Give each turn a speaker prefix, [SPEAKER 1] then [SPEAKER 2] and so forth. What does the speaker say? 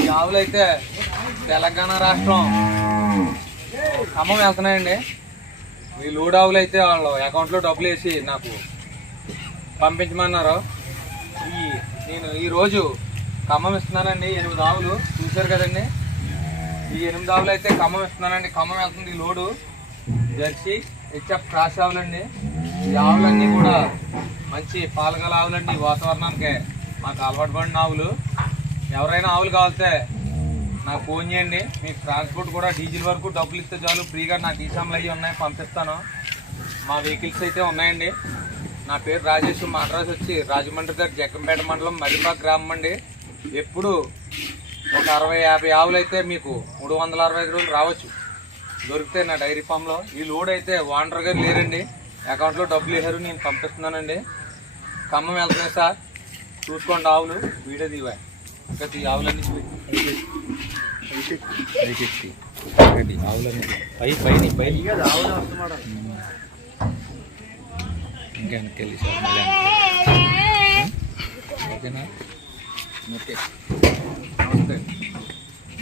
[SPEAKER 1] ఈ ఆవులు అయితే తెలంగాణ రాష్ట్రం. ఖమ్మం వెళ్తున్నాయండి. ఈ లూడ్ ఆవులు అయితే వాళ్ళు అకౌంట్లో డబ్బులు వేసి నాకు పంపించమన్నారు. ఈ నేను ఈరోజు ఖమ్మం ఇస్తున్నానండి ఎనిమిది ఆవులు. చూశారు కదండి? ఈ ఎనిమిది ఆవులు అయితే ఖమ్మం ఇస్తున్నానండి. ఖమ్మం వెళ్తుంది ఈ లోడు. జెర్సీ హెచ్ఎఫ్ క్రాస్ ఆవులండి. ఈ ఆవులన్నీ కూడా మంచి పాలగల ఆవులండి. ఈ వాతావరణానికి మాకు అలవాటు పడిన ఆవులు. ఎవరైనా ఆవులు కావాల్సే నాకు ఫోన్ చేయండి. మీకు ట్రాన్స్పోర్ట్ కూడా డీజిల్ వరకు డబ్బులు ఇస్తే చాలు. ఫ్రీగా నాకు ఈసాములు అవి ఉన్నాయి పంపిస్తాను. మా వెహికల్స్ అయితే ఉన్నాయండి. నా పేరు రాజేష్ మా అడ్రస్ వచ్చి రాజమండ్రి దగ్గర జగ్గంపేట మండలం మరిపా గ్రామం అండి. ఎప్పుడు ఒక అరవై యాభై ఆవులు అయితే మీకు మూడు వందల అరవై ఐదు రోజులు రావచ్చు. దొరికితే నా డైరీ ఫామ్లో. ఈ లోడ్ అయితే వాండర్ గారు లేరండి. అకౌంట్లో డబ్బులు వేసారు నేను పంపిస్తున్నానండి. ఖమ్మం వెళ్తున్నాయి సార్. చూసుకోండి ఆవులు. వీడియో ఈ ఆవులన్నీ చూపి ఆవులన్నీ పై. పైన పైన ఇంకా వెనక్కి వెళ్ళి సార్ మళ్ళీ. ఓకేనా? ఓకే.